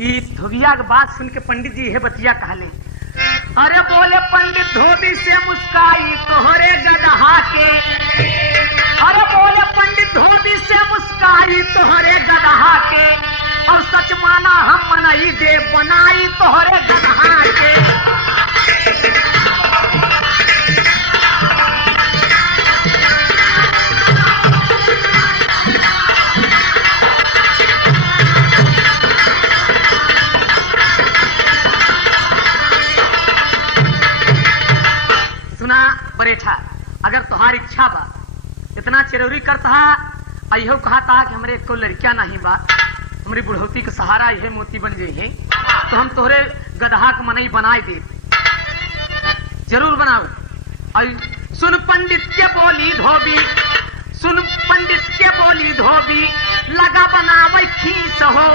ई धोबिया के बात सुन के पंडित जी है बतिया कहले। अरे बोले पंडित धोबी से मुस्काई तोहरे गदहा के, अरे बोले पंडित धोबी से मुस्काई तोहरे गदहा के, और सच माना हम मनई दे बनाई तोहरे गदहा के। बरेठा अगर तुहार इच्छा बा इतना चिरौरी करता अहो कहा था कि हमरे को लड़किया नहीं बा, हमारी बुढ़ौती के सहारा यह मोती बन गई है, तो हम तोहरे गदहा के मनई बनाए दे, जरूर बनाओ। और सुन पंडित के बोली धोबी, सुन पंडित के बोली धोबी, लगा बनावे खीस हो,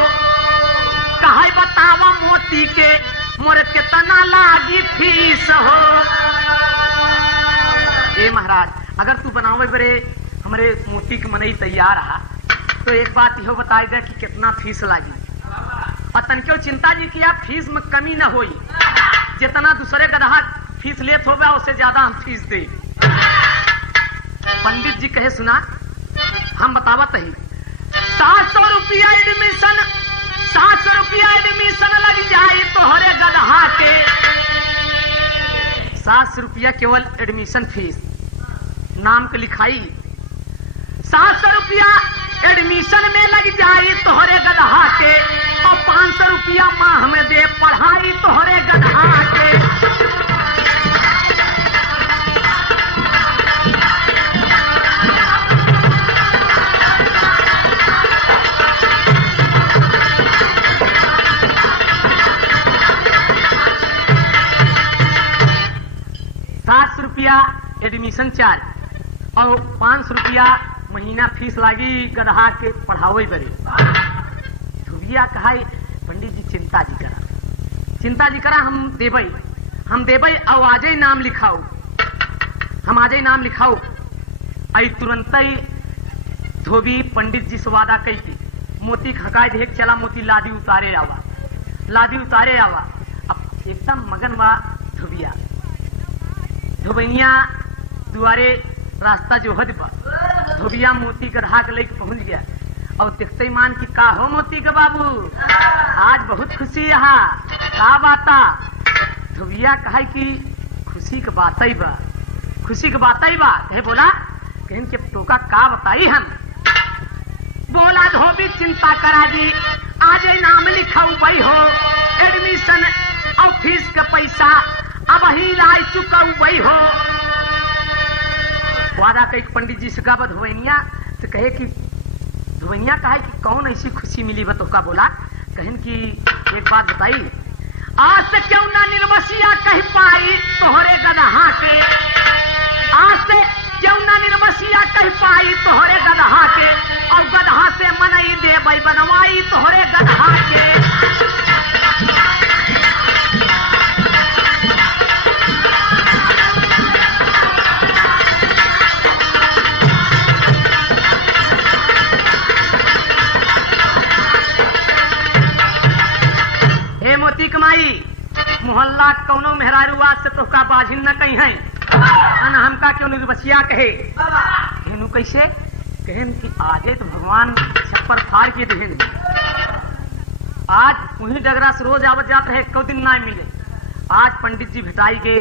कहे बतावा मोती के मोरे कितना लागी फीस हो। ए महाराज अगर तू बनावे बरे हमारे मोती की मनई तैयार रहा तो एक बात यह बताए दे कि कितना फीस लागी। पतन क्यों चिंता जी किया फीस में कमी न होई, जितना दूसरे गदहा फीस लेत होगा उससे ज्यादा हम फीस दे। पंडित जी कहे सुना हम बतावत ही 700 रुपया एडमिशन, 700 रुपया एडमिशन लग जाए तोहरे गदहा के। 700 रुपया केवल एडमिशन फीस, नाम के लिखाई। 700 रुपया एडमिशन में लग जाए तोहरे गदहा के, और 500 रुपया माह में दे पढ़ाई तोहरे गदहा के। रुपया एडमिशन चार्ज और 500 रुपया महीना फीस लागी गदहा के पढ़ावे बरे। धोबिया कहा पंडित जी चिंता जी करा, चिंता जी करा हम देबई और आज ही नाम लिखाओ, हम आज ही नाम लिखाओ। आई तुरंत ही धोबी पंडित जी से वादा कही थी, मोती खकाय देख चला मोती लादी उतारे आवा, लादी उतारे आवा। अब एकदम मगन बा धोबिया, धोबिया दुआरे रास्ता जो हद बा, धोबिया मोती गदहा के लेके पहुंच गया और देखते ही मान की का हो मोती के बाबू आज बहुत खुशी यहाँ का बाता। धोबिया कहा कि खुशी के बात ही बा, खुशी के बात ही बा। कहे बोला कहीं के टोका का बताई हम। बोला धोबी चिंता करा जी आज नाम लिखाऊ भाई हो, एडमिशन और फीस का पैसा अब ही ला चुका वही हो। वादा कही पंडित जी से गावत धोबनिया से कहे कि धोबनिया कहे कि कौन ऐसी खुशी मिली बा का। बोला कहन की एक बात बताई, आज से क्यों ना निर्वसिया कह पाई तोहरे गदहा के, आज से क्यों ना निर्वसिया कह पाई तोहरे गदहा के, और गदहा से मनई दे भाई बनवाई तोहरे गदहा के। कमाई मोहल्ला कौनो मेहरारू आज से तो का बाझिन न कहीं है, हमका क्यों निर्वसिया कहे। कहनु कैसे कहन कि आजे तो भगवान छप्पर फाड़ के देहन, आज उन्हीं डगरा से रोज आवत जात रहे, को दिन ना मिले। आज पंडित जी भेटाई के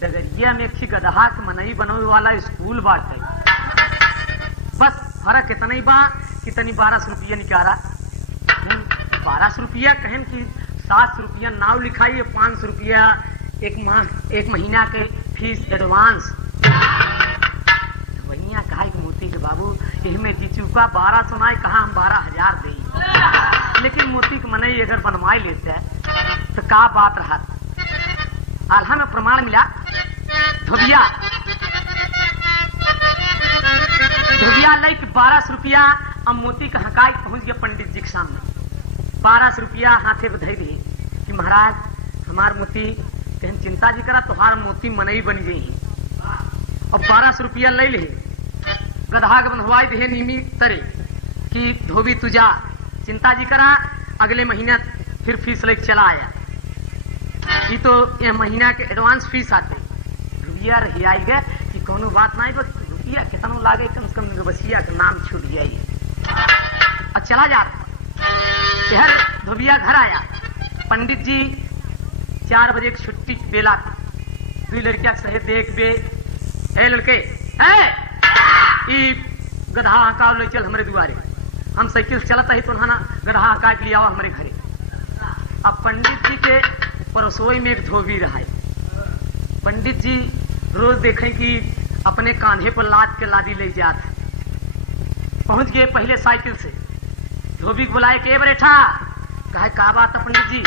डगरिया में एक गदहा के मनई बनवे वाला स्कूल बाटे, बस फर्क इतना ही बा कि तनी 1200 रुपया निकाला। 1200 रुपया कहन की 700 रुपया नाव लिखाई, 500 रुपया एक महीना के फीस एडवांस। वही कहा कि मोती के बाबू इनमें चुका 1200 ना कहा हम 12,000 दे, लेकिन मोती के मनई अगर बनवाई लेते हैं तो का बात रहा। आल्हा में प्रमाण मिला, धोबिया लाइक 1200 रुपया अब मोती का हकाई पहुंच गया पंडित जी के सामने। 1200 रुपया हाथे बधाई दी कि महाराज हमार मोती कहीं चिंता जी करा तोहार मोती मनई बन गई है। अब 1200 रुपया ले ले गदहा के बंधवाई दे नीमी तरे कि धोबी तुझा चिंता जी करा अगले महीने फिर फीस लेके चला आया। ये तो ये महीना के एडवांस फीस आते रुपया रही आई गए कि कोनो बात नहीं, बस रुपया कितना लागे कम से कम बसिया का नाम छूट जाइए। और चला जा शहर धोबिया घर आया। पंडित जी 4 बजे की छुट्टी बेला दो लड़किया सहे देख बे, ए लड़के ए गधा का ले चल हमारे दुआरे, हम साइकिल चलता ही तो ना गधा काट लिया हमारे घरे। अब पंडित जी के परसोई में एक धोबी रहा है। पंडित जी रोज देखें कि अपने कांधे पर लाद के लादी ले जाते। पहुंच गए पहले साइकिल से, धोबी को बुलाए के बैठा, कहे का बात है पंडित जी?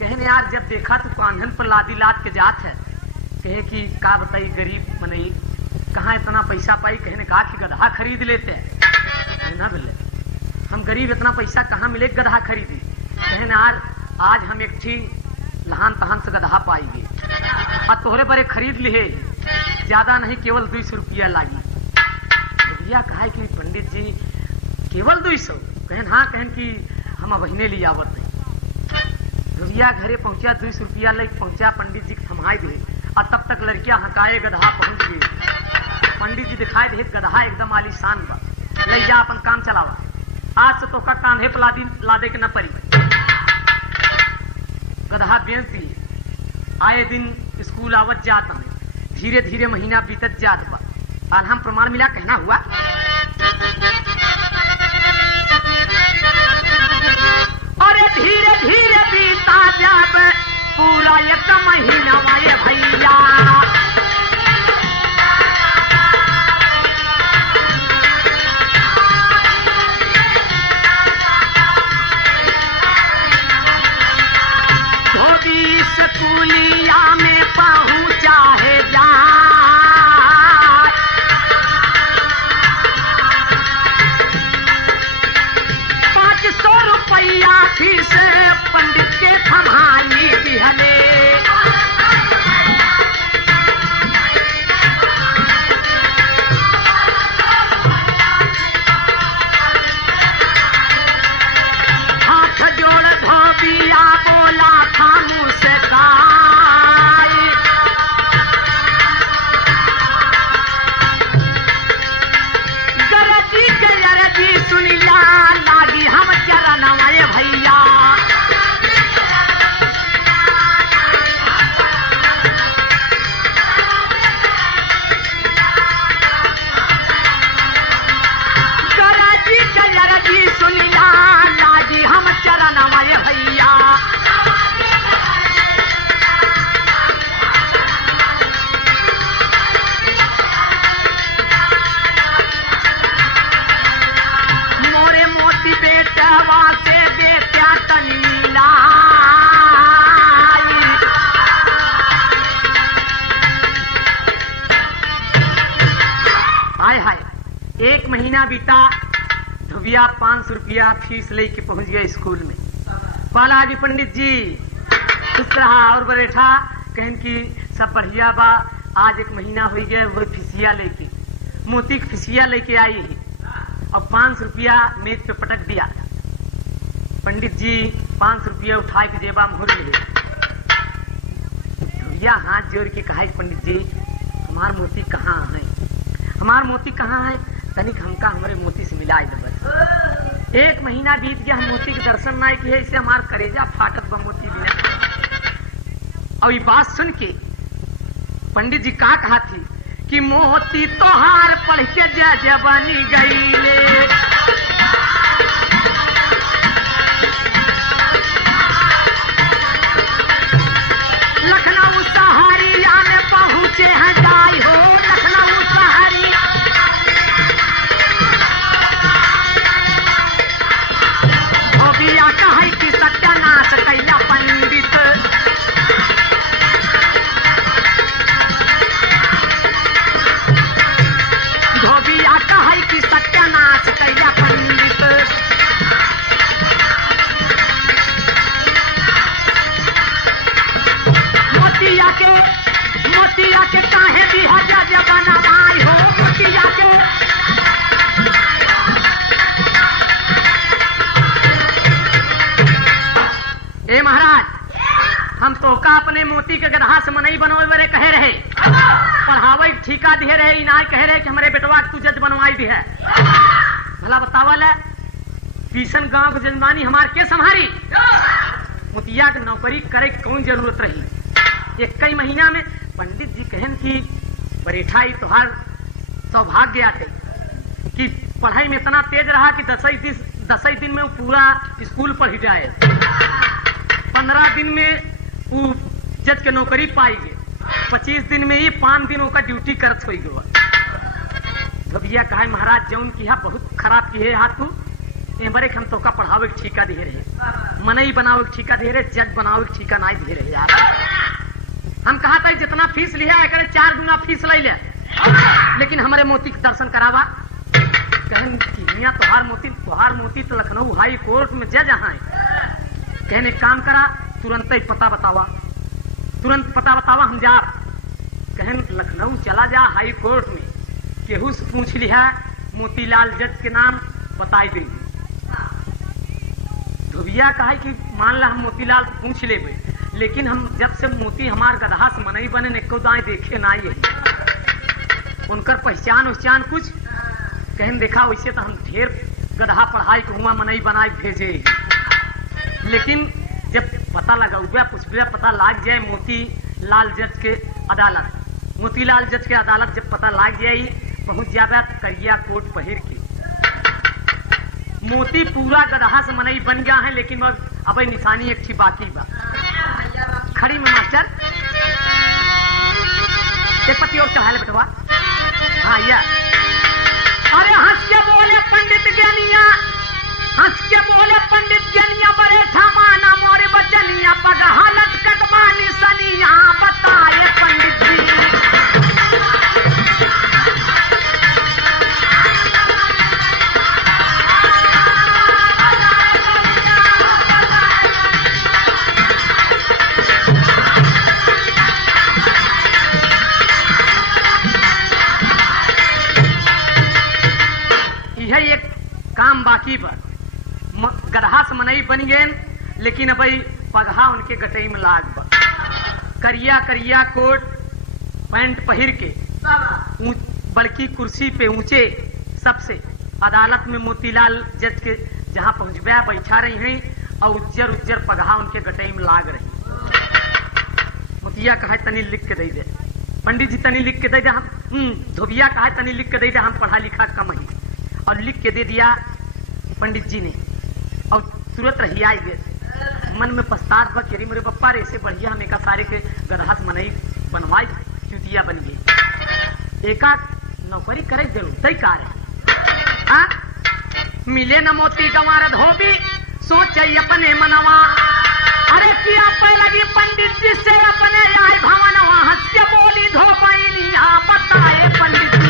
कहने यार जब देखा तो कांधन पर लादी लाद के जात है। कहे कि का बताई गरीब मने कहाँ इतना पैसा पाई? कहने कहा कि गधा खरीद लेते हैं। ना बोले हम गरीब इतना पैसा कहाँ मिले गधा खरीदी? कहने यार आज हम एक ठी लहान तहान से गधा पाएंगे और तोहरे पर खरीद लिए, ज्यादा नहीं केवल 200 रुपया लागी। भैया कहा कि पंडित जी केवल 200? कहन हाँ, कहन कि हम अबहिने ले आवत नहीं। भैया घरे पहुंचा 200 रुपया लेके पहुंचा, पंडित जी थमाई दे और तब तक लड़कियां हकाए गधा पहुंच गई। पंडित जी दिखाई दे गधा एकदम आलीशान बा, ले जा अपन काम चलावा, आज से तो का कांधे पर लादे के न पड़ी। गधा बेच दिए, आए दिन स्कूल आवत जात हमें, धीरे धीरे महीना बीतत जात बा। आज हम प्रमाण मिला कहना हुआ अरे धीरे धीरे बीता जब पूरा 1 महीना वाये भैया, धोबी स्कूलिया में पहुंचा है जा। 500 रुपया फीस पंडित के थमाई दिहले। हाथ जोड़ धोबिया बोला था मुझसे गरजी के गरजी सुनिया लागी हम चरण वाले भैया। गरजी के गरजी सुनिया लागी हम चरण वाले भैया। मोरे मोती बेटवा से बेटा तनीला हाय हाय। 1 महीना बीता, धोबिया 500 रुपया फीस लेके पहुंच गया स्कूल में। पाला जी पंडित जी खुश रहा और बैठा, कहन की सब बढ़िया बा, आज 1 महीना हो गया वो फिसिया लेके, मोती की फिसिया लेके आई है। अब 500 रुपया मेज पे पटक दिया। पंडित जी 500 रुपया उठा के जेबा में भर ले। भैया हाथ जोड़ के कहा पंडित जी हमार मोती कहाँ है? हमार मोती कहाँ है? तनिक हमका हमारे मोती से मिला दे बस। 1 महीना बीत गया, हम मोती के दर्शन ना किए, इससे हमार करेजा फाटत बा मोती बिना। और ये बात सुन के पंडित जी का कहा थी कि मोती तोहार पढ़ के जज बनी गईले। लखनऊ सहरिया में पहुंचे हैं जाई हो, लखनऊ सहरिया। धोबिया कहे कि सत्यानाश कैला पंडित। धोबिया कहे कि सत्यानाश कैला पिता अपने मोती के गदहा से मनई बनवे बरे कहे रहे, पढ़ावे ठीका दिए रहे, इनाय कहे रहे कि हमारे बेटवा तू जज बनवाई दी है। भला बतावल है पीसन गांव के जजमानी हमार के संभारी? मोतिया के नौकरी करे कौन जरूरत रही? एक कई महीना में पंडित जी कहन की बरेठा ही तोहार सौभाग्य आते कि पढ़ाई में इतना तेज रहा कि 10 दिन में वो पूरा स्कूल पढ़ जाए, 15 दिन में वो जज के नौकरी पाएगी, 25 दिन में ही 5 दिनों का ड्यूटी करत हो गया। भैया कहा महाराज जौन की बहुत खराब की है हाथ तू बरे हम तो का पढ़ावे के ठीका दे रहे, मनई बनावे के ठीका दे रहे, जज बनावे के ठीका नहीं दे रहे यार। हम कहा था जितना फीस लिया है 4 गुना फीस ले ले, लेकिन हमारे मोती के दर्शन करावा। कहन तोहार मोती तो लखनऊ हाई कोर्ट में जज है। कहने काम करा तुरंत ही पता बतावा, तुरंत पता बतावा हम जा। कहन लखनऊ चला जा हाई कोर्ट में, केहू से पूछ लिया मोतीलाल जज के नाम बताई देंगे। धोबिया कहा कि मान ला हम मोतीलाल से पूछ लेबे, लेकिन हम जब से मोती हमार गदहा से मनई बने ने दाएं देखे ना ही उनकर पहचान कुछ कहन देखा। वैसे तो हम ढेर गदहा पढ़ाई के हुआ मनई बनाई भेजे, लेकिन जब पता लगा पुछबे पता लाग जाए मोतीलाल जज के अदालत, मोतीलाल जज के अदालत जब पता लाग जाये पहुंच जाबे करिया कोट पहिर के। मोती पूरा गदहा से मनई बन गया है, लेकिन अब निशानी एक बाकी बा। खड़ी में मास्टर एक पति और चढ़ा ले बेटवा। हाँ या अरे हंस के बोले पंडित ज्ञानिया, हंस के बोले पंडित ज्ञानिया, बड़े ठमाना मोरे बचनिया, पगहा लटकट बानी सनिया, बताए पंडित जी। एक काम बाकी बा, गदहा से मनई बन गए, लेकिन अब पगहा उनके गटई में लाग बा। करिया करिया कोट पैंट पहिर के बड़की कुर्सी पे ऊंचे सबसे अदालत में मोतीलाल जज के जहां पहुंचबे बैठा रही हैं और उज्जर उज्जर पगहा उनके गटई में लाग रही। मोतिया कहा तनी लिख के दे दे, पंडित जी तनी लिख के दे दे। हम धोबिया कहा तनी लिख के दे दे, हम पढ़ा लिखा कम ही, और लिख के दे दिया पंडित जी ने। और तुरंत रही आई गए मन में पछतात बरी मेरे बप्पा रे, ऐसे बढ़िया हम एका सारे के गदहा से मनई बनवाई चुतिया बन गई। एका नौकरी करे जरूर कार है, मिले न मोती गंवार धोबी, सोचे अपने मनवा। अरे किया पे लगी पंडित जी से अपने आए भवनवा, हंस के बोली धोबैनिया, बताए पंडित जी।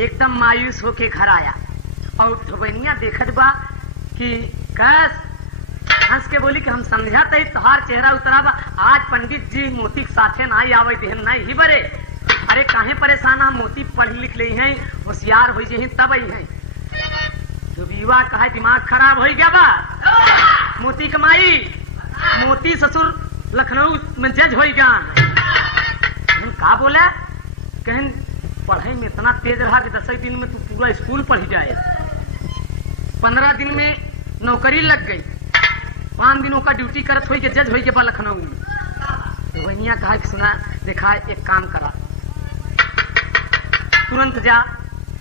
एकदम मायूस होके घर आया और धोबैनिया देखत बा कि कैस हंस के बोली कि हम समझा तही तोहार चेहरा उतरा बा, आज पंडित जी मोती के साथे नहीं आवे देहन नहीं ही बरे। अरे काहे परेशान, हम मोती पढ़ लिख ले हैं, होशियार हो जे तब आई है। धोबिया कहा दिमाग खराब हो गया बा, मोती कमाई, मोती ससुर लखनऊ में जज हो गया। का बोला? कहन पढ़ाई में इतना तेज रहा कि 10 दिन में तू पूरा स्कूल पढ़ जाए, 15 दिन में नौकरी लग गई, 5 दिनों का ड्यूटी करत हुई के जज हुई के बा लखनऊ में। तो वहिया कहा कि सुना देखा एक काम करा, तुरंत जा,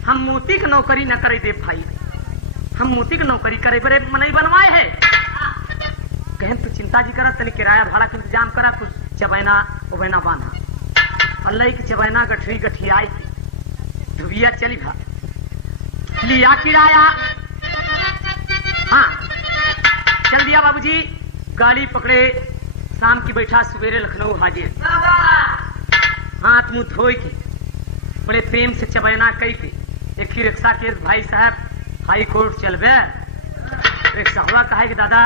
हम मोती की नौकरी न करे दे भाई, हम मोती की नौकरी करे बड़े मनई बनवाए है। कहन तू चिंता जी करा, तनी किराया भाड़ा का इंतजाम करा, कुछ चबैना उबैना बांधा। अल्लाह की चबैना गठरी गठियाई थी। धोबिया चली भा लिया किराया, हाँ चल दिया बाबूजी, गाड़ी पकड़े, शाम की बैठा सवेरे लखनऊ हाजिर, हाथ मुंह धोई के बड़े प्रेम से चबैना कई के एक ही रिक्शा के भाई साहब हाई कोर्ट चल बे। रिक्शा हुआ कहा कि दादा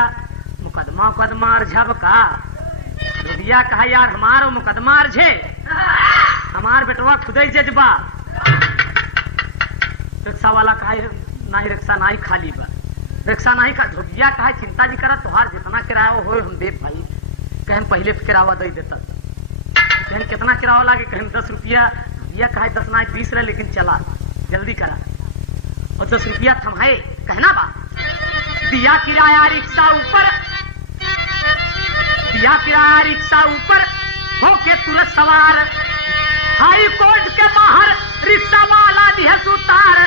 मुकदमा मुकदमा अर्झब का धोबिया कहा यार हमारो मुकदमा अर्झे हमार बेटवा खुदे जजबा रिक्शा वाला कहा नहीं रिक्शा नहीं खाली बा रिक्शा नहीं का धोबिया कहा चिंता जी करा तुहार जितना किराया हो हम दे भाई कहन पहले किराया दे देता कहन कितना किराया लागे कहन 10 रुपया धोबिया कहा 10 नहीं 20 रहे लेकिन चला जल्दी करा और 10 रुपया थमाए कहना बा दिया किराया रिक्शा ऊपर दिया किराया रिक्शा ऊपर होके तुरंत सवार हाई कोर्ट के बाहर रिक्शा वाला दिया सुतार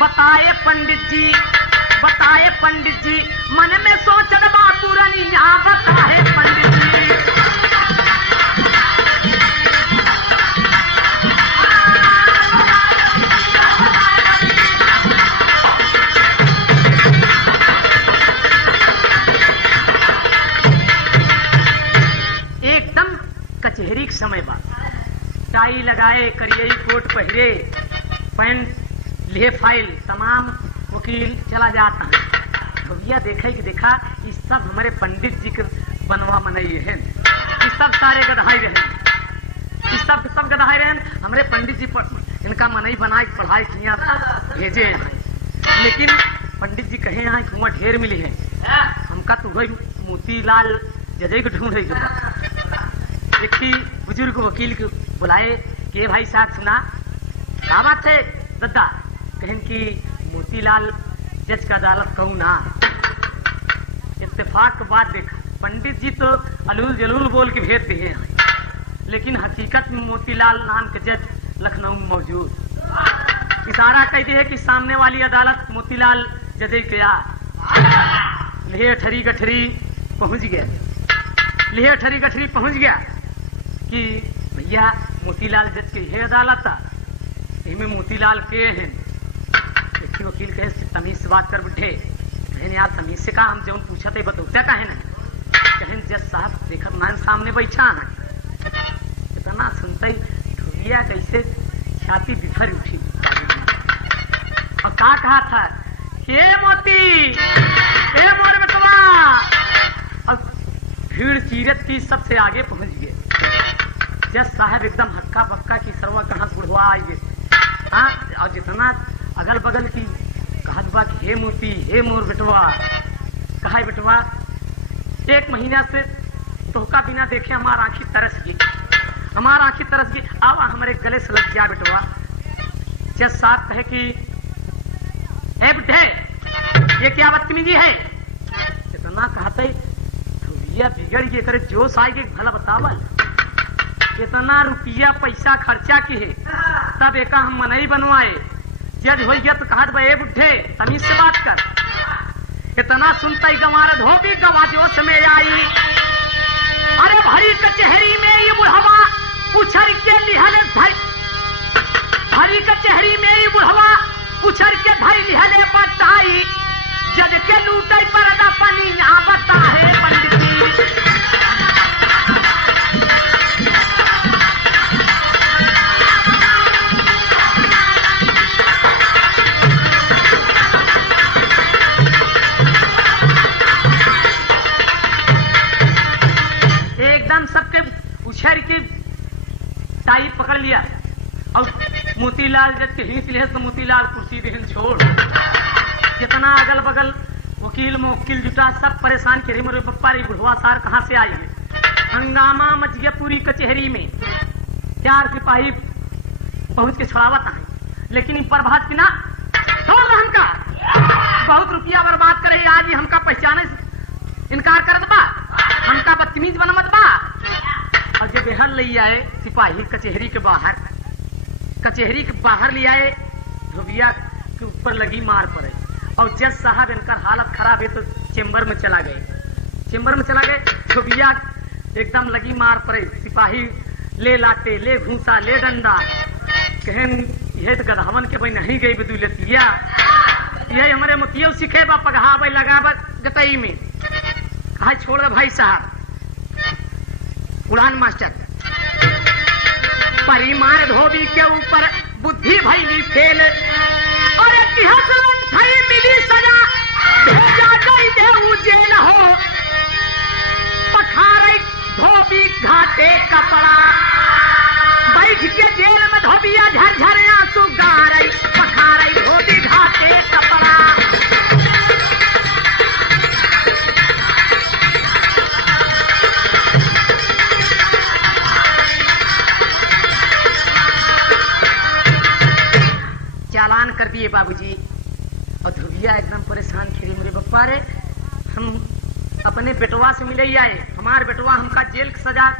बताए पंडित जी मन में सोचन बा पुरनिया बताए पंडित जी एकदम कचहरी के समय बा टाई लगाए करिए कोट पहरे पैंट लिए फाइल तमाम वकील चला जाता है भैया देखे कि देखा ये सब हमारे पंडित जी के बनवा मनाई है ये सब सारे गधाई रहे ये सब गधाई रहे हमारे पंडित जी इनका मनई बनाए पढ़ाई किया भेजे हैं लेकिन पंडित जी कहे यहाँ कुआं ढेर मिली है हमका तो वही मोतीलाल जजई को ढूंढ रही एक बुजुर्ग वकील को बुलाए कि भाई साहब सुना क्या बात है दद्दा कहन की मोतीलाल जज का अदालत कहूँ ना इत्तेफाक के बाद देखा पंडित जी तो अलूल जलूल बोल के भेज दिए हैं लेकिन हकीकत में मोतीलाल नाम के जज लखनऊ में मौजूद इशारा कहती है कि सामने वाली अदालत मोतीलाल जज क्या लिहे ठरी गठरी पहुंच गया लिहे ठरी गठरी पहुंच गया कि भैया मोतीलाल जज के ये अदालत था इनमें मोतीलाल के हैं देखिए वकील कहे तमीज से बात कर बैठे कहने यार तमीज से कहा हम जो पूछा थे बतौता का है ना कहन जज साहब देखा मान सामने बैठा है इतना सुनते ही धोबिया कैसे छाती बिफर उठी और क्या कहा था हे मोती हे मोर बेटवा अब भीड़ चीरत की सबसे आगे पहुंच गए जज साहब एकदम हक्का बक्का की सरवा कहां बुढ़वा आइए हाँ और जितना अगल बगल की कहत बा कि हे मोती हे मोर बेटवा कहा बेटवा 1 महीना से तोहका बिना देखे हमार आंखी तरस गई आवा हमारे गले से लग गया बेटवा जज साहब कहे कि ए बेटे ये क्या बदतमीजी है इतना कहते धोबिया बिगड़ गए करे जोश आएगी भला बतावल इतना रुपया पैसा खर्चा की है तब एक हम मनई बनवाए जज हो गया तो कहा भाई बुढ़े तमीज से बात कर इतना सुनता ही गंवार धोबी गवा जोश में आई अरे भरी कचहरी में ये बुढ़वा पुछर के लिहले भरी कचहरी में ये बुढ़वा पुछर के धई लिहले बताई जज के लूटे परदा पनिया बताए पंडित जी सबके उछर की टाई पकड़ लिया और मोतीलाल जज के हिंस लिए तो मोतीलाल कुर्सी देहन छोड़ जितना अगल बगल वकील मुवक्किल जुटा सब परेशान करे मोरे पप्पा रे बुढ़वा सार कहाँ से आई है हंगामा मच गया पूरी कचहरी में 4 सिपाही पहुंच के छुड़ावत है लेकिन प्रभात की ना छोड़ हमका बहुत रुपया बर्बाद करे आज ही हमका पहचाने इनकार कर बा हमका बदतमीज बनमत बा और जब बेहल ले आए सिपाही कचहरी के बाहर ले आए धोबिया के ऊपर लगी मार पड़े और जज साहब इनका हालत खराब है तो चेंबर में चला गए धोबिया एकदम लगी मार पड़े सिपाही ले लाते ले घूसा ले डंडा कहन यह तो गधवन के भाई नहीं गई बदूलतिया यही हमारे मुतियो सीखे बा पगहा भाई लगा बा गतई में कहा छोड़ दे भाई साहब उड़ान मास्टर परिमाण धोबी के ऊपर बुद्धि भैली फेल और मिली सजा भेजा गई दे उजेल हो पखारे धोबी घाटे कपड़ा बैठ के जेल में धोबिया झरझर आंसू गारे पखारे धोबी घाटे कपड़ा चालान कर दिए बाबूजी। और धोबिया एकदम परेशान थे, मेरे बप्पा रे हम अपने बेटवा से मिले ही आए, हमार बेटवा हमका जेल की सजा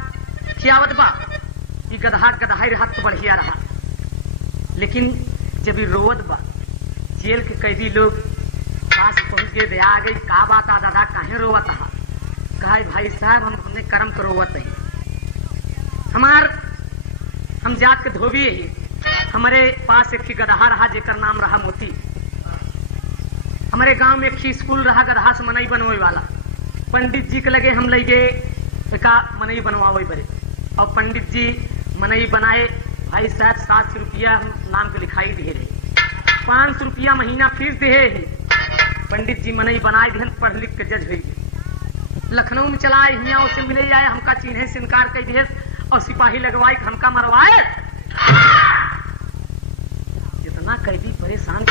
खियावत बा, ये गदहा गदहाई रहा तो बढ़िया रहा, लेकिन जब ये रोवत बा जेल के कैदी लोग पास पहुंच के दया आ गई, का बात आ दादा काहे रोवत हा? कहा भाई साहब हमने कर्म तो रोवत है, हम जात के धोबी है, हमारे पास एक ही गदहा रहा जेकर नाम रहा मोती। हमारे गांव में एक ही स्कूल रहा गदहा से मनई बनवाए वाला, पंडित जी के लगे हम ले गए का मनई बनवावे बड़े, और पंडित जी मनई बनाए। भाई साहब 700 रुपया हम नाम के लिखाई दिए रहे, 500 रुपया महीना फीस दिए है। पंडित जी मनई बनाए दिहन, पढ़ लिख के जज हुई। लखनऊ में चलाए, हियाँ उसे मिले आए, हमका चिन्हे से इनकार कर दिए और सिपाही लगवाए, हमका मरवाए। जितना कैदी परेशान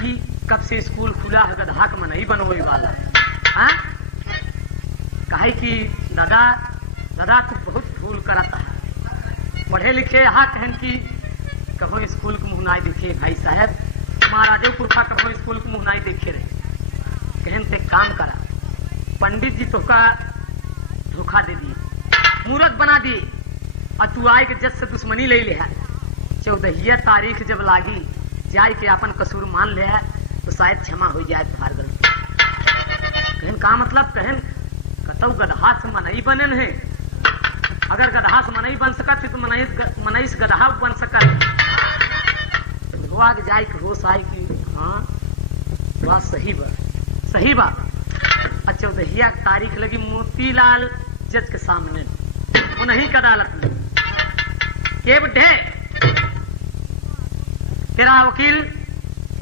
की कब से स्कूल खुला है गदहा का मनई बनवाई वाला है। कहे कि दादा दादा तू बहुत भूल करता है, पढ़े लिखे यहाँ कहन की कभी स्कूल को मुँह नहीं देखे। भाई साहब महाराजो पुरखा कभी स्कूल को मुँह नहीं देखे रहे, कहन से काम करा, पंडित जी तो का धोखा दे दिए, मूर्त बना दिए, और तू आए के जज से दुश्मनी ले लिया। 14 तारीख जब लागी जाए के अपन कसूर मान ले तो शायद क्षमा हो जाए तुम्हार गलती। कहन का मतलब? कहन कतौ गदहा से मनई बनन है, अगर गदहा से मनई बन सकत तो मनई से गदहा बन सकत। हुआ के जाए के होश आए कि हाँ बात सही बा। 14 तारीख लगी मोतीलाल जज के सामने, उन्हीं की अदालत में के बुढ़े तेरा वकील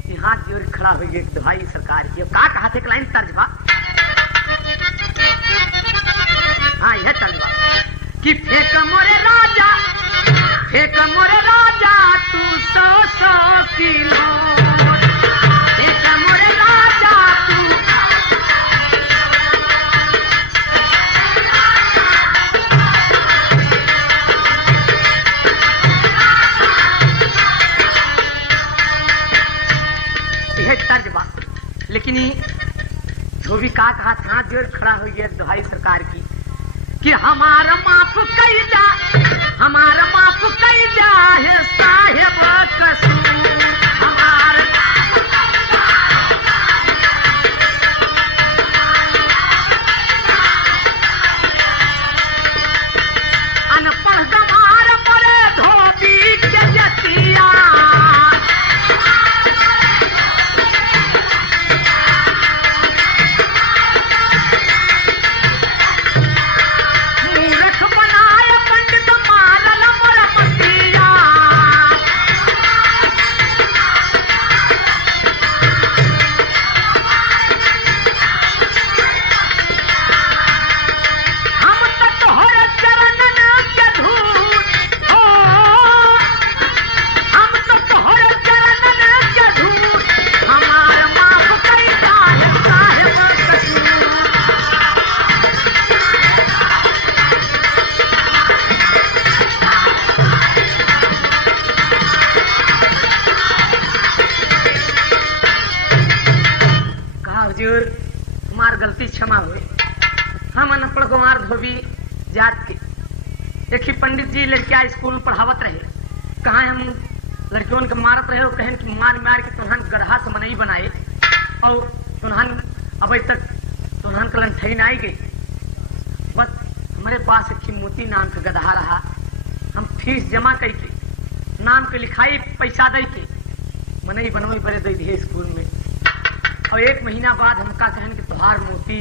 यहाँ जोर खड़ा हो गया, भाई सरकार की का कहा थे लाइन तर्जबा। हाँ यह तर्जबा कि फेंक मोरे राजा तू 100 किलो, फेंक मोरे राजा तू तर्जबा। लेकिन धोबी का कहा था जोर खड़ा हो गया दुहाई सरकार की कि हमारा माफ कई जा है साहेब कसूर, हमारा अनपढ़ गंवार परे धोबी के जतिया, गलती क्षमा हुए। हम अनपढ़ गंवार धोबी जात के एक ही पंडित जी लड़कियां स्कूल में पढ़ावत रहे, कहा हम लड़कियों के मारत रहे, कहन कि मार के तुहन गदहा से मनई बनाए और तुहन अब तक तुहन कलन ठहन आई गई। बस हमारे पास एक मोती नाम का गदहा रहा, हम फीस जमा करके नाम के लिखाई पैसा दे के मनई बनवाई बड़े दे दिए स्कूल में, और 1 महीना बाद हमका कहन कि तुहार मोती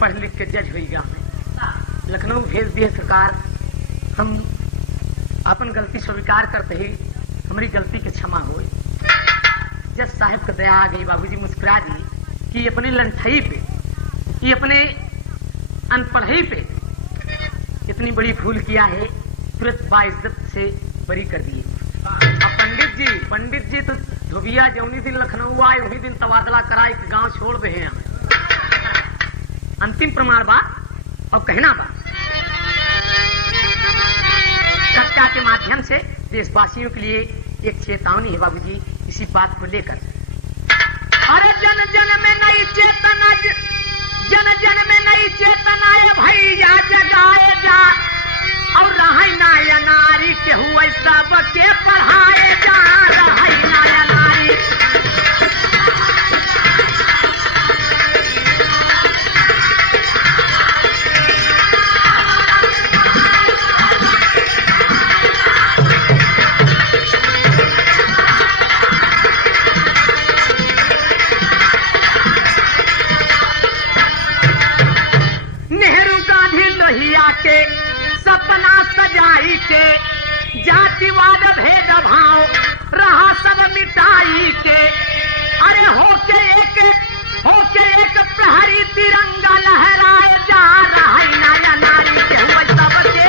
पढ़ लिख के जज हुई गया, लखनऊ भेज दिए सरकार। हम अपन गलती स्वीकार करते ही हमारी गलती के क्षमा हुई। जज साहब का दया आ गई, बाबूजी मुस्कुरा दी, कि अपने लंठई पे, ये अपने अनपढ़ई पे इतनी बड़ी भूल किया है, तुरंत बाइज्जत से बरी कर दिए। अब पंडित जी तो धोबिया जौनी दिन लखनऊ आए उन्हीं दिन तबादला कराए कि गांव छोड़ दे हैं हमें। अंतिम प्रमाण बा और कहना बा चर्चा के माध्यम से देशवासियों के लिए एक चेतावनी है बाबूजी इसी बात को लेकर। अरे जन जन में नई चेतना, जन जन में नई चेतना है भैया जगाए जा, और रहाई नाया नारी के हुए सब के पढ़ाए जा, रहाई नाया नारी। नेहरू गांधी लोहिया के सपना सजाई के, जातिवाद भेदभाव रहा सब मिटाई के, अरे होके एक प्रहरी तिरंगा लहराए जा, रहा नाया नारी के हुए सबके।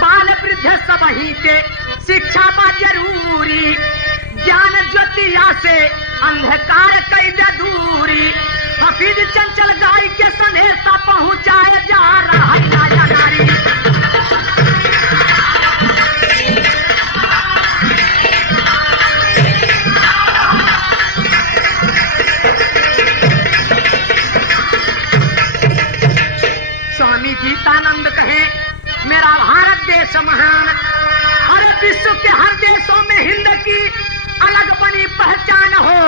बाल वृद्ध सबही के शिक्षा बा जरूरी, ज्ञान ज्योतिया से अंधकार कई दूरी, हफीज चंचल गाय के संदेशा पहुंचाए जा, रहा नाया नारी। स्वामी गीतानंद कहे मेरा भारत देश महान, हर विश्व के हर देशों में हिंद की अलग बनी पहचान हो,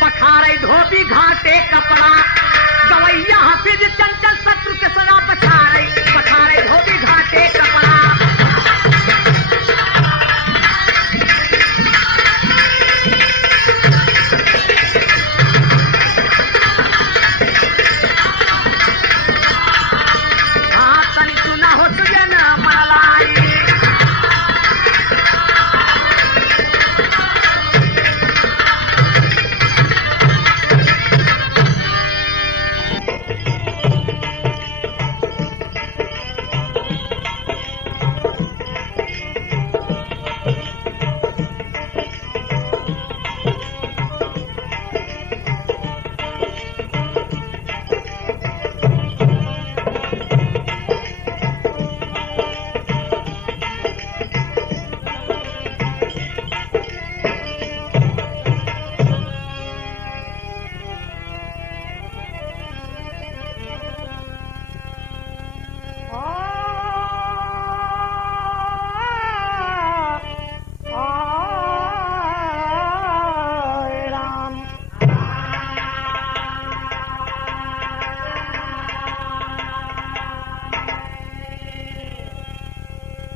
पखारे धोबी घाटे कपड़ा, गवैया हाफिज चंचल शत्रु के सदा पछारे, पखारे धोबी घाटे कपड़ा। हाँ तनी सुना हो तुझे न मनलाई,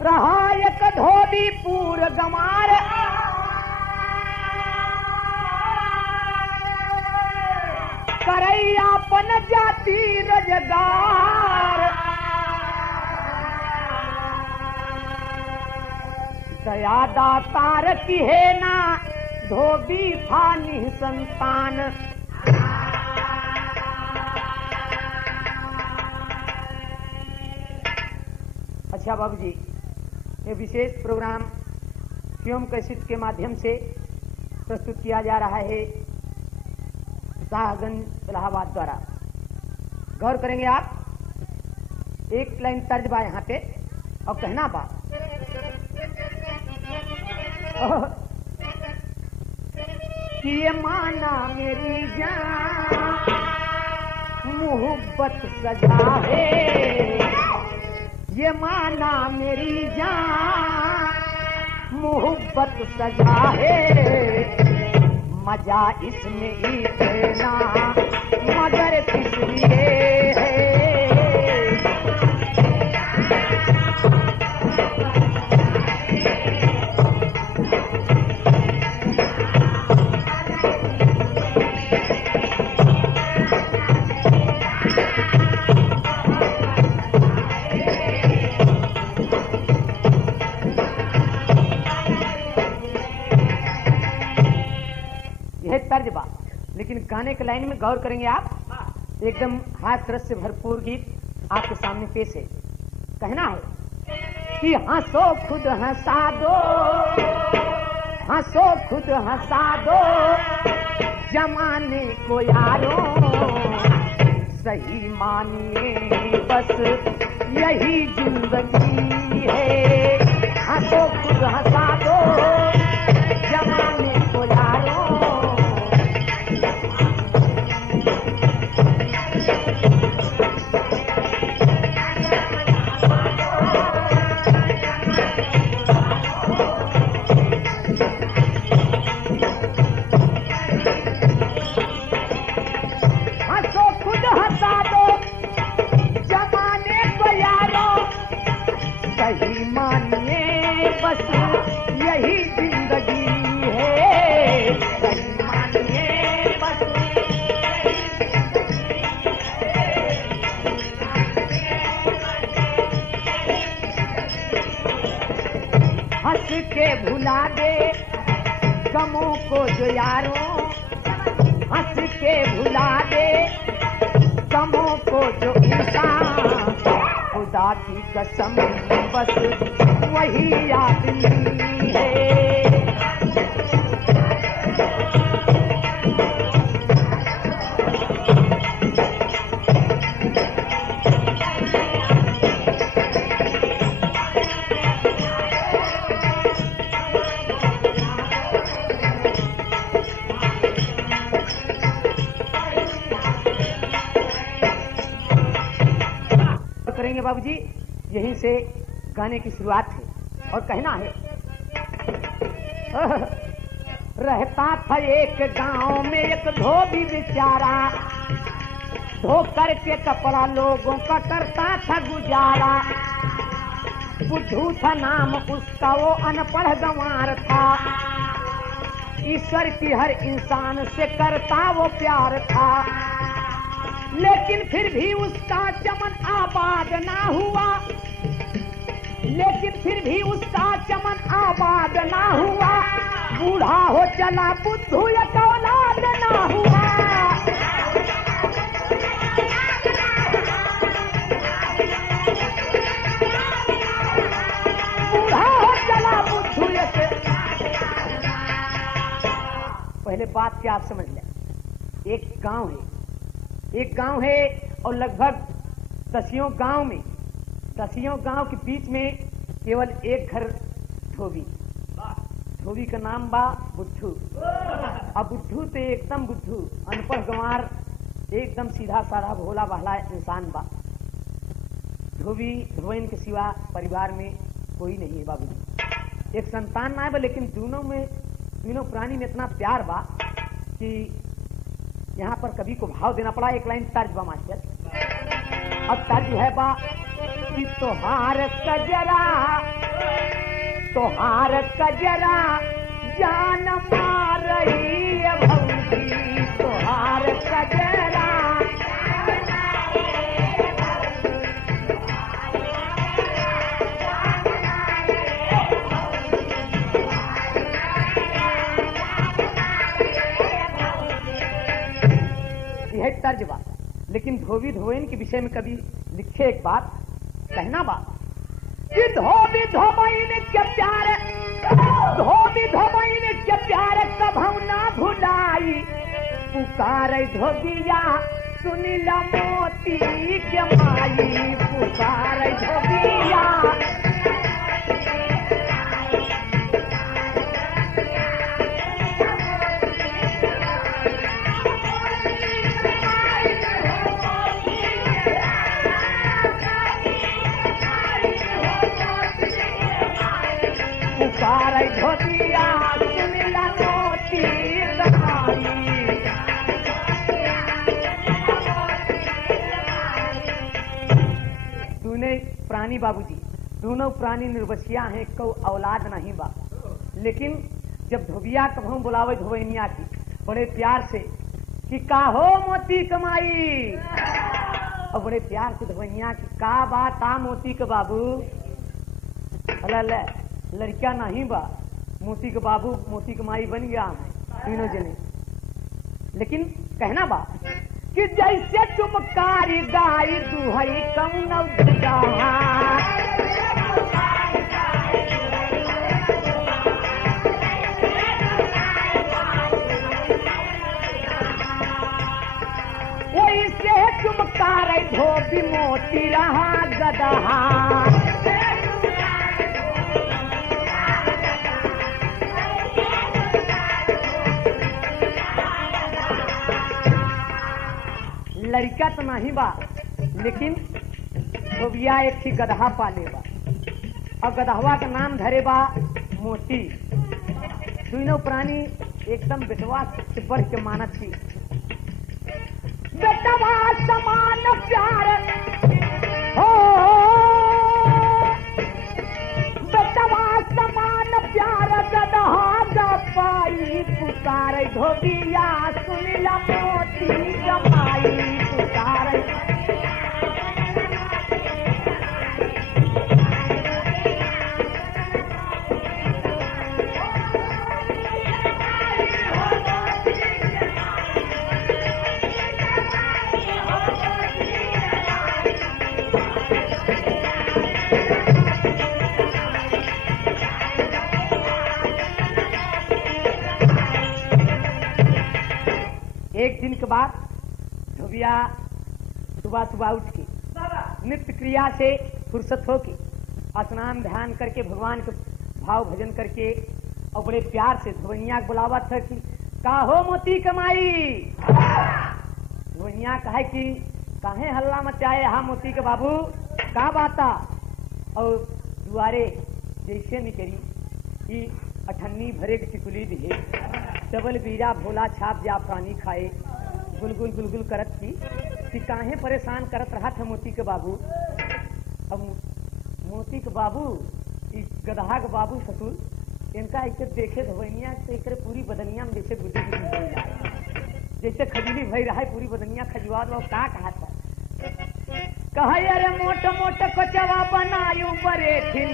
रहा एक धोबी पूर गमार, करैयापन जाति रोजगार, दया दातार की है ना धोबी फानी संतान। अच्छा बाबू जी, ये विशेष प्रोग्राम क्यों कैसेट के माध्यम से प्रस्तुत किया जा रहा है शाहगंज इलाहाबाद द्वारा। गौर करेंगे आप, एक लाइन तर्ज बा यहाँ पे और कहना बा कि ये माना मेरी जान मोहब्बत सजा है, ये माना मेरी जान मोहब्बत सजा है, मजा इसमें इतना मगर किस लिए है। गाने के लाइन में गौर करेंगे आप। एकदम हाथ रस से भरपूर गीत आपके सामने पेश है। कहना है कि हंसो खुद हंसा दो, हंसो खुद हंसा दो जमाने को यारो, सही मानिए बस यही जिंदगी है। हंसो खुद हंसा दो जमाने को यारो, बस यही जिंदगी है। मानिए बस हंस के भुला दे गमों को जो यारों, हंस के भुला दे गमों को जो इंसान, खुदा की कसम बस वही आदमी है। करेंगे बाबूजी, यहीं से गाने की शुरुआत है। और कहना है रहता था एक गांव में एक धोबी बेचारा, धो करके कपड़ा लोगों का करता था गुजारा। बुद्धू था नाम उसका, वो अनपढ़ गंवार था, ईश्वर की हर इंसान से करता वो प्यार था। लेकिन फिर भी उसका चमन आबाद ना हुआ, लेकिन फिर भी उसका चमन आबाद ना हुआ। बूढ़ा हो चला बुद्धू एक औलाद ना हुआ। बूढ़ा हो चला बुद्धू एक। पहले बात क्या आप समझ लें। एक गांव है, एक गांव है और लगभग 10 गांव में, 10 गांव के बीच में केवल एक घर धोबी, धोबी का नाम बा बुद्धू। अब बुद्धू तो एकदम बुद्धू, अनपढ़ गंवार, एकदम सीधा साधा भोला भाला इंसान बा। धोबी धोबन के सिवा परिवार में कोई नहीं है बाबूजी। एक संतान ना है बा, लेकिन दोनों प्राणी में इतना प्यार बा कि यहाँ पर कभी को भाव देना पड़ा। एक लाइन तर्ज बा मास्टर। अब तर्ज है बा कि तोहार कजरा जान मार रही है भौजी, तोहार कजरा यह तर्ज बा। लेकिन धोबी धोबन के विषय में कभी लिखे एक बात, कहना बा कि धोबी धोबन के प्यार, धोबी धोबन के प्यार कभू ना भुलाई। पुकार धोबिया सुनिला मोती के माई, पुकार धोबिया। धोबिया सुनिला मोती तूने प्राणी बाबूजी, दोनों प्राणी निर्वसिया हैं, को औलाद नहीं बा। लेकिन जब धोबिया कभू बुलावे धोबनिया की बड़े प्यार से कि का हो मोती कमाई, और बड़े प्यार से धोबनिया की का बात आ मोती के बाबू। अल्लाह लड़का नहीं बा, मोती के बाबू मोती के माई बन गया है तीनों जने। लेकिन कहना बा कि जैसे चुमकारी गाय दुहई कौन दुगाहा वैसे चुमकार धोबी मोती रहा गदहा लड़का तो नहीं बा लेकिन धोबिया एक थी गदहा पाले बा और गदहवा का नाम धरे बा मोती। तीनों प्राणी एकदम बेटवा से बढ़ के माना थी। बेटवा समान प्यार हो बेटवा समान प्यार गदहा का पाई पुकार धोबिया सुनिला मोती जमाई पुकार। एक दिन के बाद धोबिया सुबह सुबह उठ के नित्य क्रिया से फुर्सत हो के स्नान ध्यान करके भगवान के भाव भजन करके और बड़े प्यार से धोबनिया बुलावा था कि का हो मोती कमाई। धोबनिया कहे कि काहे हल्ला मचाए हा मोती के बाबू का बाता। और दुआरे जैसे निकली कि अठन्नी भरे की टिकुली दिए डबल बीरा भोला छाप जा पानी खाए गुलगुल गुलगुल करत थी कि काहे परेशान करत रहा था मोती के बाबू। अब मोती के बाबू इस गदहा के बाबू ससुर इनका इसे देखे धोबनिया से एक पूरी बदनिया में जैसे गुदी गुदी हो जाए जैसे खजूली भई रहा है पूरी बदनिया खजुआ लो का कहा था कहे अरे मोट मोट कोचवा बनायू बरे थिन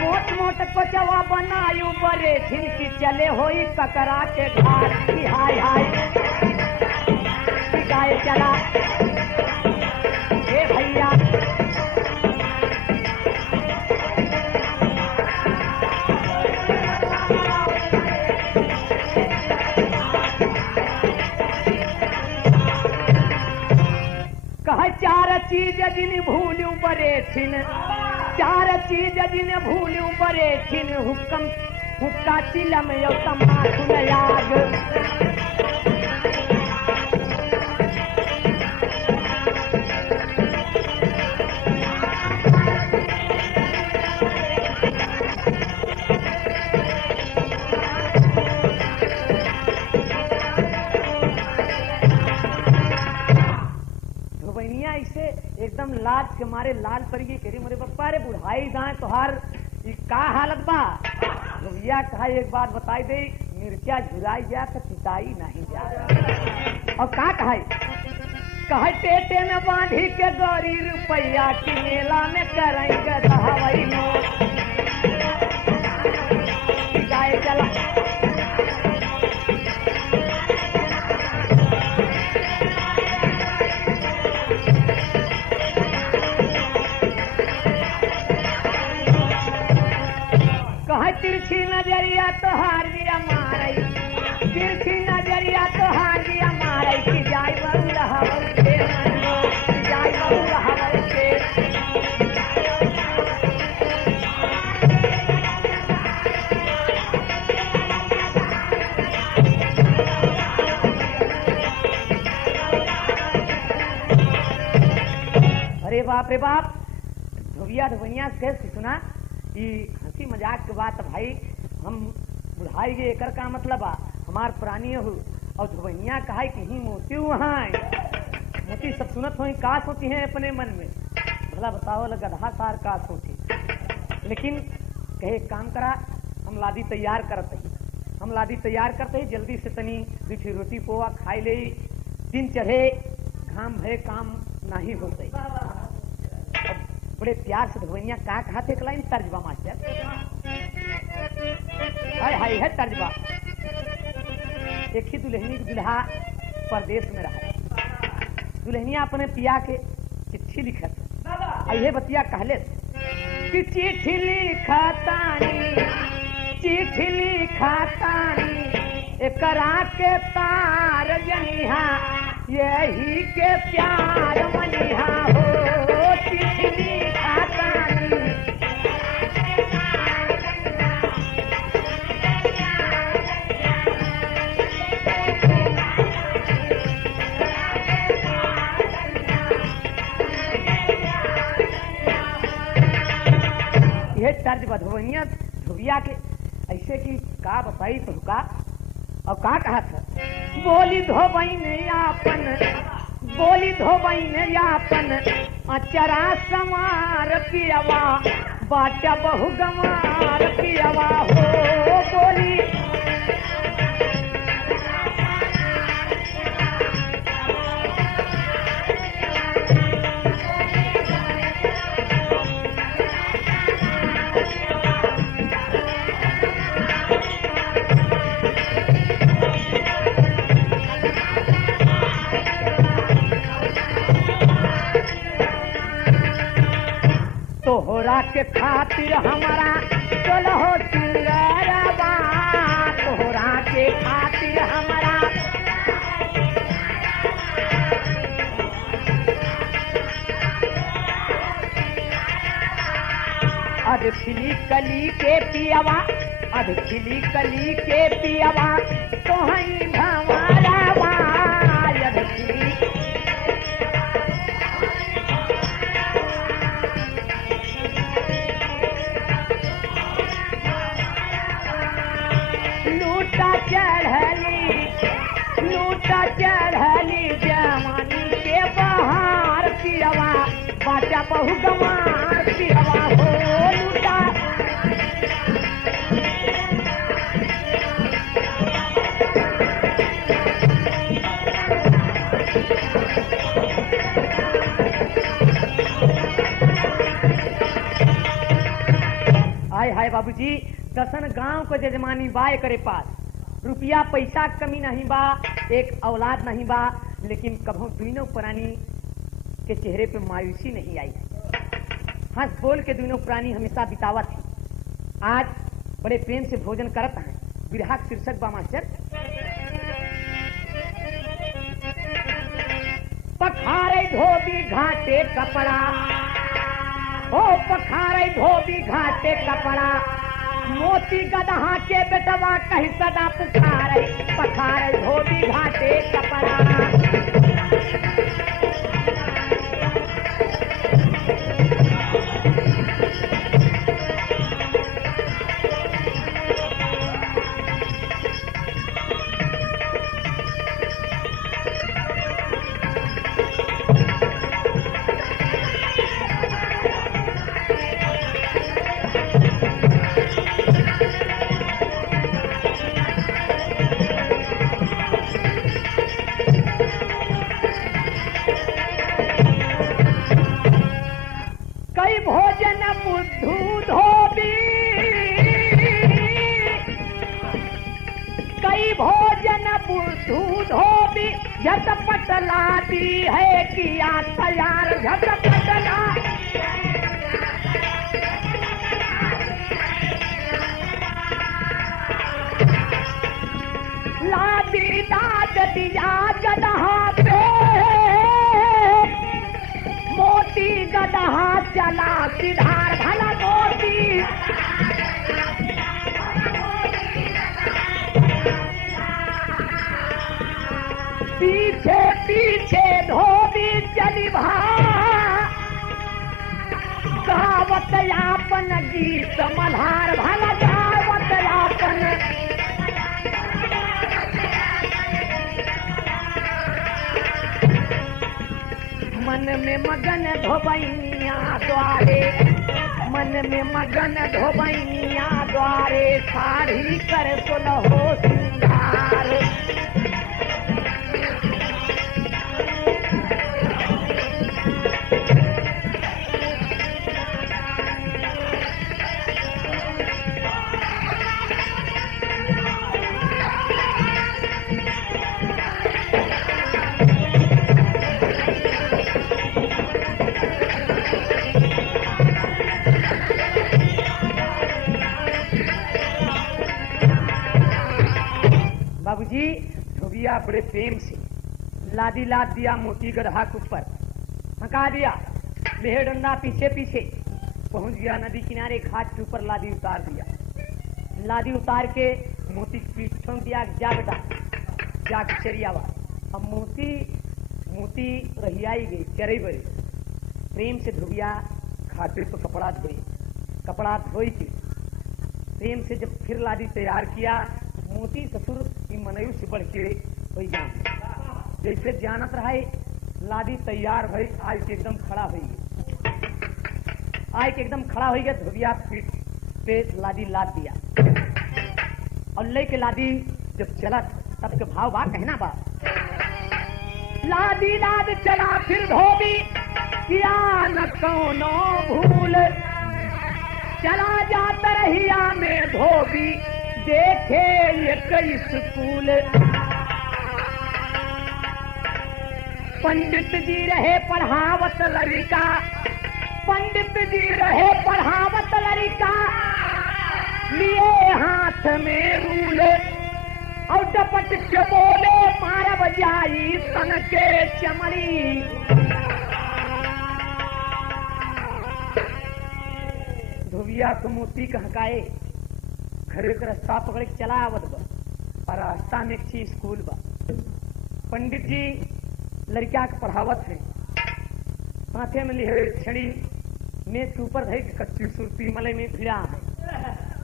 मोट मोट कोचवा बनायू बरे थिन की चले होई ककरा के घाट की हाय हाय गाय चला ए भैया कह चार चीज जिन भूलू बरे थिन चार चीज जिन भूलू बरे थिन हुक्म हुक्का चिलम यो तमाशुन याग। एकदम लाज के मारे लाल पड़ गई कह रही मेरे बप्पा रे बुढ़ाई जाए तोहार का हालत बा। भैया कहा एक बात बताई दे मिर्चा झुराई जा तो पिताई नहीं जा। और का कहे पेटे में बांधी के गौरी रुपया की मेला में करेंगे दहावई गाय चला तिरछी नजरिया तो हार दिया मारई तिरछी नजरिया तो हार दिया मारई की जाय बहु रहवल के मनो जाय बहु रहवल के। अरे बाप रे बाप धोबिया धोबनिया से सुना कि हंसी मजाक के बात भाई हम बुढ़ाई गए एकर का मतलब आ हमार पुरानी हो। और धोबनिया कहा कि ही मोती वहाँ मोती सब सुनत हो का सोती है अपने मन में भला बताओ गधा सार का सोची। लेकिन कहे काम करा हम लादी तैयार करते ही जल्दी से तनी दूठी रोटी पोवा खाई ले दिन चढ़े घाम भय काम नहीं होते। बड़े प्यार से धोबनिया का कहा थे लाइन तर्जबा मास्टर हाय हाय है तर्जबा। एक ही दुल्हनी दुल्हा परदेश में रहा। दुल्हनिया अपने पिया के चिट्ठी लिखत अहे बतिया कहले कि चिट्ठी लिखातानी एकरा के तार जनिहा यही के प्यार मनिहा हो। चिट्ठी लिखातानी यह तर्ज बधवनिया धुबिया के ऐसे की का बताई तो का और का कहा था बोली धोबैन यापन अचरा समार पियवा बाटा बहु गमार पियवा हो। बोली तोहरा के खातिर हमारा चलहो सिंगरवा तोहरा के खातिर हमारा अध खिली कली के पियवा तो हई भंवरवा अध खिली लूटा चढ़ली जवानी के बहार पियवा बाटा बहु गमार पियवा हो। लूटा आय हाय बाबूजी दसन गांव को जजमानी बाय करे पास रुपया पैसा कमी नहीं बा एक औलाद नहीं बा लेकिन कभो दोनों प्राणी के चेहरे पे मायूसी नहीं आई। हंस बोल के दोनों प्राणी हमेशा बितावत थी। आज बड़े प्रेम से भोजन करत हैं। विरहा शीर्षक बा मास्टर पखारे धोबी घाटे कपड़ा हो पखारे धोबी घाटे कपड़ा मोती गदहा के बेटवा कहीं सदा पुकारे पखारे धोबी घाटे कपड़ा। झटपट लाती है किया तैयार झटपट लाती दाद दिया गदहा पे मोती गदहा चला सिधार भला मोती पीछे पीछे धोबी चली गावत यापन गीत मल्हार भला गावत यापन मन में मगन धोबैया द्वारे मन में मगन धोबैया द्वारे साड़ी कर सुलहो सिंगार बड़े प्रेम से लादी लाद दिया मोती गदहा के ऊपर, हका दिया, लेह डंडा पीछे पीछे पहुंच गया नदी किनारे, घाट के ऊपर लादी उतार दिया। लादी उतार के मोती पीठ ठोंक दिया, जा बेटा जाके चरियावा। अब मोती रहियाई गई चरे बड़े प्रेम से धोबिया खातिर तो कपड़ा धोई के प्रेम से जब फिर लादी तैयार किया, मोती ससुर की मनयु से बढ़ के वही जान जैसे जानत रहे लादी तैयार भई, आज के एकदम खड़ा हुई, आज के एकदम खड़ा हो गया। धोबिया पीठ पे लादी लाद दिया और ले के लादी जब चला तब के भाव बा कहना बा, लादी लाद चला फिर धोबी किया न कोनो भूल, चला जाता रहिया में धोबी देखे ये स्कूल। पंडित जी रहे पढ़ावत लड़का, पंडित जी रहे पढ़ावत लड़का, लिए हाथ में रूल और डपट के बोले मारा बजाई सन के चमड़ी। धोबिया तो मोती कहकाए खड़े के रास्ता पकड़ के चला आवत बा, और रास्ता में एक स्कूल बा। पंडित जी लड़किया के पढ़ावत है, माथे में लिए छड़ी मेज के ऊपर धई कच्ची सुरती मले में भिड़ा है।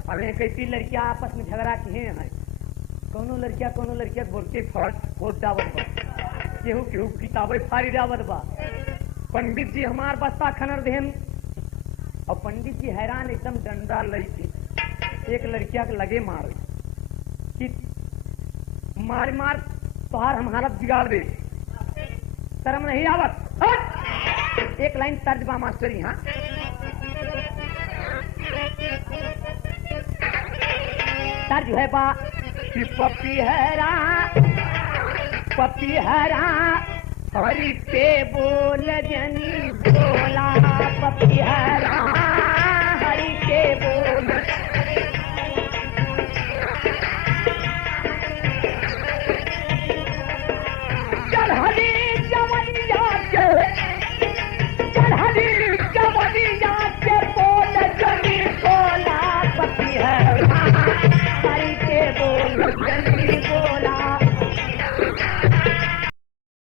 अब कैसी लड़कियां आपस में झगड़ा किए हैं, कोनो लड़किया बोल के फोड़ डावत बा, केहू किताबें फाड़ी डावत बा। पंडित जी हमार बस्ता खनर देहन, और पंडित जी हैरान एकदम डंडा लई एक लड़किया के लगे मार कि मार तोहार हम हालत बिगाड़ दे, शर्म नहीं आवत। एक लाइन तर्ज बा मास्टरी, हाँ तर्ज है बा कि पपी हरा हरी पे बोल जनी बोला, पपी हरा हरी के बोल। चढ़ली जवनिया के बोल जनी बोला, पपी हरा हरी के बोल जनी बोला।